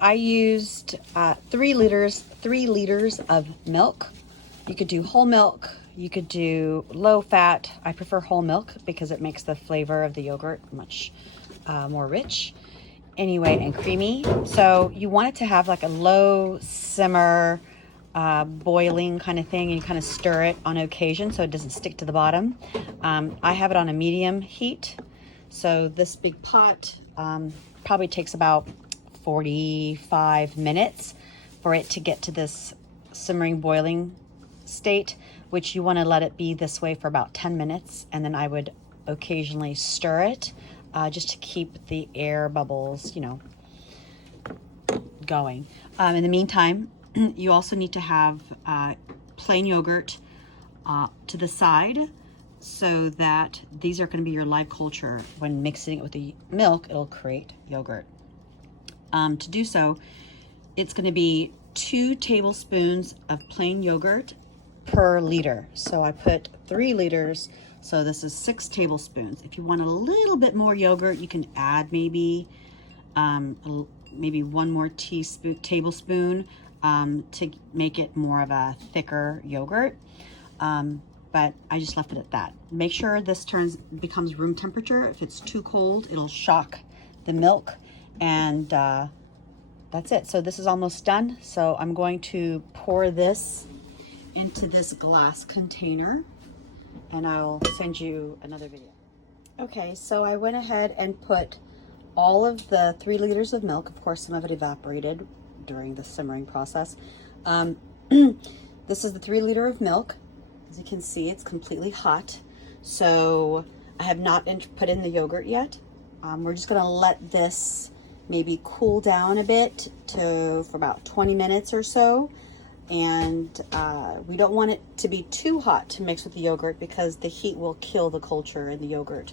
I used 3 liters of milk. You could do whole milk, you could do low fat. I prefer whole milk because it makes the flavor of the yogurt much more rich anyway and creamy. So you want it to have like a low simmer, boiling kind of thing, and you kind of stir it on occasion so it doesn't stick to the bottom. I have it on a medium heat, so this big pot probably takes about 45 minutes for it to get to this simmering boiling state, which you want to let it be this way for about 10 minutes, and then I would occasionally stir it just to keep the air bubbles, going. In the meantime, you also need to have plain yogurt to the side, so that these are going to be your live culture. When mixing it with the milk, it'll create yogurt. To do so, it's going to be 2 tablespoons of plain yogurt per liter. So I put 3 liters, so this is 6 tablespoons. If you want a little bit more yogurt, you can add maybe one more tablespoon to make it more of a thicker yogurt. But I just left it at that. Make sure this becomes room temperature. If it's too cold, it'll shock the milk, and that's it. So this is almost done. So I'm going to pour this into this glass container, and I'll send you another video. Okay, so I went ahead and put all of the 3 liters of milk. Of course, some of it evaporated during the simmering process. This is the 3 liter of milk. As you can see, it's completely hot. So I have not put in the yogurt yet. We're just gonna let this maybe cool down a bit for about 20 minutes or so. And we don't want it to be too hot to mix with the yogurt because the heat will kill the culture in the yogurt.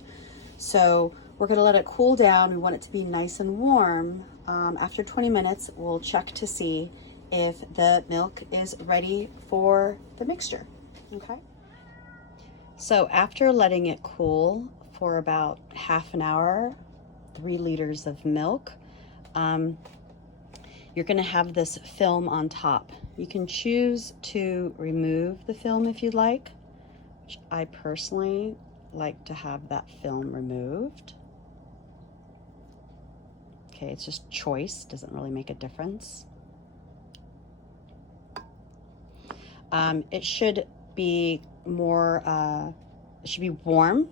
So we're gonna let it cool down. We want it to be nice and warm. After 20 minutes, we'll check to see if the milk is ready for the mixture. Okay. So after letting it cool for about half an hour, 3 liters of milk, you're going to have this film on top. You can choose to remove the film if you'd like, which I personally like to have that film removed. Okay, it's just choice, doesn't really make a difference. It should be it should be warm.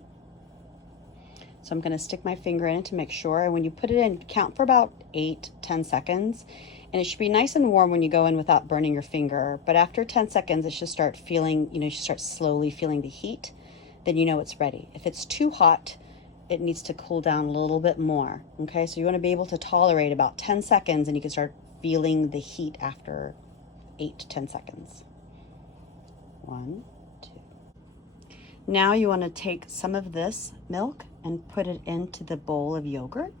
So I'm gonna stick my finger in it to make sure. And when you put it in, count for about 8-10 seconds. And it should be nice and warm when you go in without burning your finger. But after 10 seconds, it should start feeling, you should start slowly feeling the heat. Then you know it's ready. If it's too hot, it needs to cool down a little bit more. Okay, so you wanna be able to tolerate about 10 seconds, and you can start feeling the heat after 8-10 seconds. 1, 2. Now you want to take some of this milk and put it into the bowl of yogurt.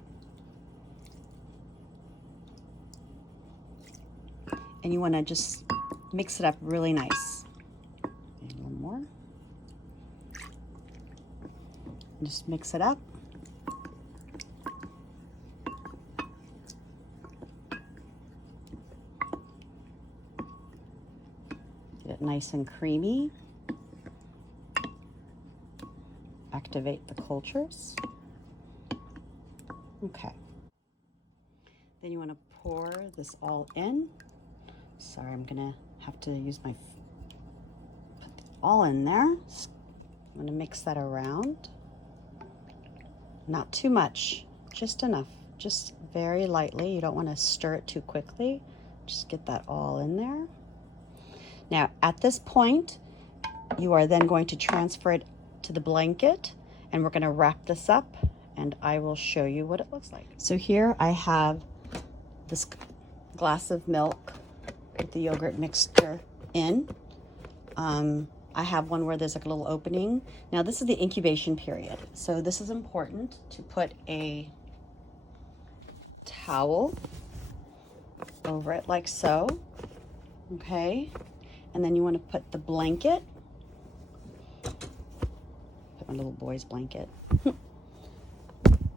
And you want to just mix it up really nice. And a little more. Just mix it up. Get it nice and creamy. Activate the cultures. Okay. Then you want to pour this all in. Sorry, I'm gonna have to use put it all in there. I'm gonna mix that around. Not too much, just enough, just very lightly. You don't want to stir it too quickly. Just get that all in there. Now, at this point, you are then going to transfer it to the blanket, and we're going to wrap this up, and I will show you what it looks like. So here I have this glass of milk with the yogurt mixture in. I have one where there's like a little opening. Now this is the incubation period, so this is important to put a towel over it like so. Okay, and then you want to put the blanket, put my little boy's blanket,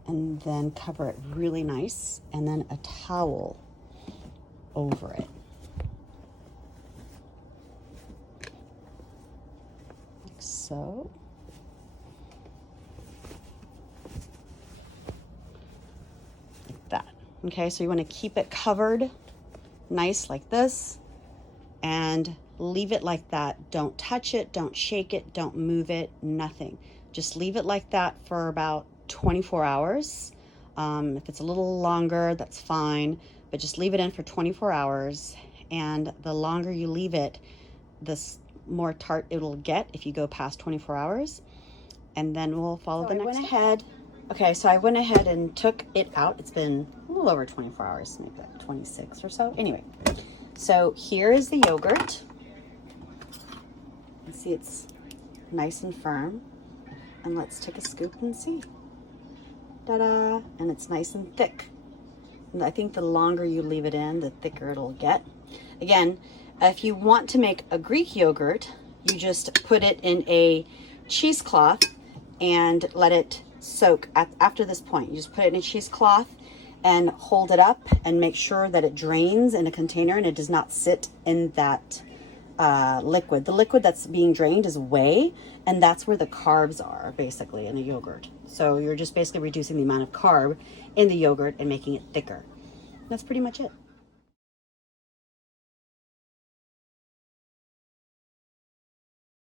and then cover it really nice, and then a towel over it. Like so. Like that. Okay, so you want to keep it covered nice like this and leave it like that. Don't touch it, don't shake it, don't move it, nothing. Just leave it like that for about 24 hours. If it's a little longer, that's fine, but just leave it in for 24 hours. And the longer you leave it, the more tart it'll get if you go past 24 hours. And then we'll follow the next step. Okay, so I went ahead and took it out. It's been a little over 24 hours, maybe like 26 or so. Anyway, so here is the yogurt. You can see it's nice and firm. And let's take a scoop and see. Ta-da! And it's nice and thick. And I think the longer you leave it in, the thicker it'll get. Again, if you want to make a Greek yogurt, you just put it in a cheesecloth and let it soak. After this point, you just put it in a cheesecloth and hold it up and make sure that it drains in a container and it does not sit in that liquid. The liquid that's being drained is whey, and that's where the carbs are basically in a yogurt. So you're just basically reducing the amount of carb in the yogurt and making it thicker. That's pretty much it.